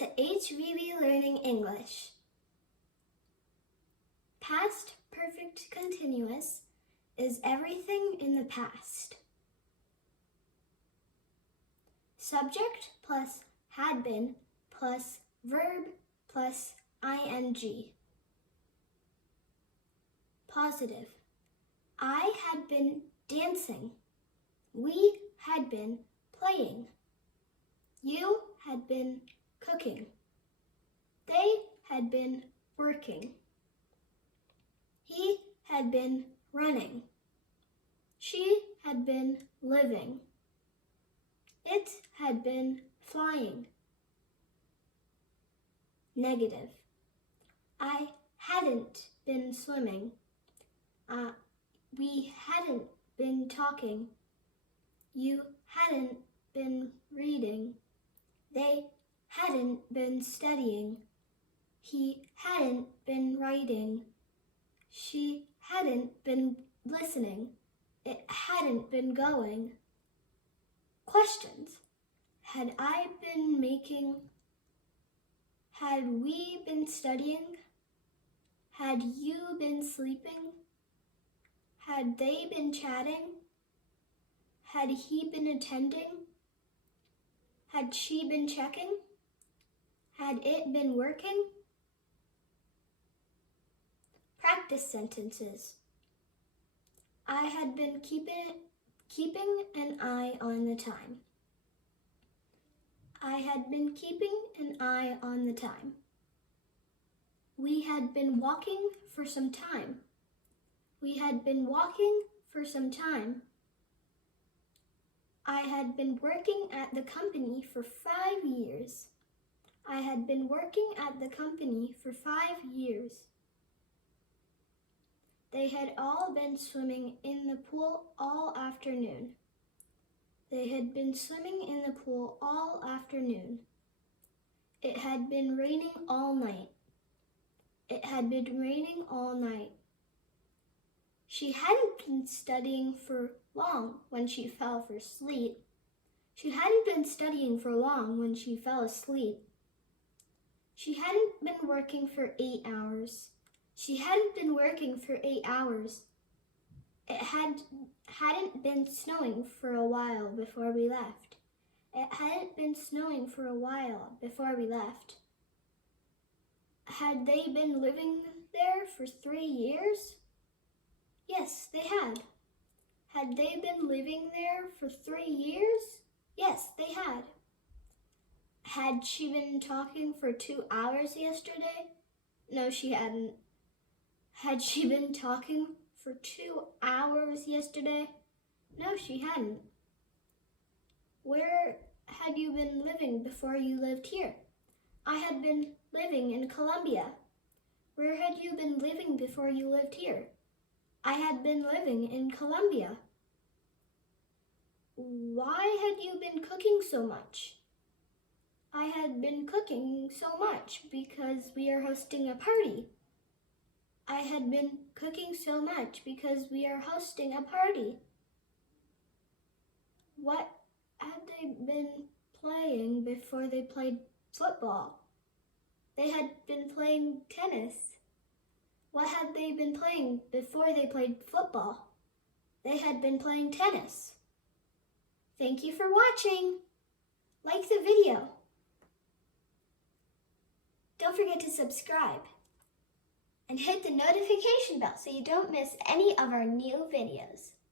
to HVB Learning English. Past perfect continuous is everything in the past. Subject plus had been plus verb plus ing. Positive. I had been dancing. We had been playing. You had been cooking. They had been working. He had been running. She had been living. It had been flying. Negative. I hadn't been swimming. We hadn't been talking. You hadn't been reading. They hadn't been studying. He hadn't been writing. She hadn't been listening. It hadn't been going. Questions. Had I been making? Had we been studying? Had you been sleeping? Had they been chatting? Had he been attending? Had she been checking? Had it been working? Practice sentences. I had been keeping an eye on the time. I had been keeping an eye on the time. We had been walking for some time. We had been walking for some time. I had been working at the company for 5 years. I had been working at the company for 5 years. They had all been swimming in the pool all afternoon. They had been swimming in the pool all afternoon. It had been raining all night. It had been raining all night. She hadn't been studying for long when she fell for sleep. She hadn't been studying for long when she fell asleep. She hadn't been working for 8 hours. She hadn't been working for 8 hours. It hadn't been snowing for a while before we left. It hadn't been snowing for a while before we left. Had they been living there for 3 years? Yes, they had. Had they been living there for 3 years? Yes, they had. Had she been talking for 2 hours yesterday? No, she hadn't. Had she been talking for 2 hours yesterday? No, she hadn't. Where had you been living before you lived here? I had been living in Colombia. Where had you been living before you lived here? I had been living in Colombia. Why had you been cooking so much? I had been cooking so much because we are hosting a party. I had been cooking so much because we are hosting a party. What had they been playing before they played football? They had been playing tennis. What had they been playing before they played football? They had been playing tennis. Thank you for watching. Like the video. Don't forget to subscribe and hit the notification bell so you don't miss any of our new videos.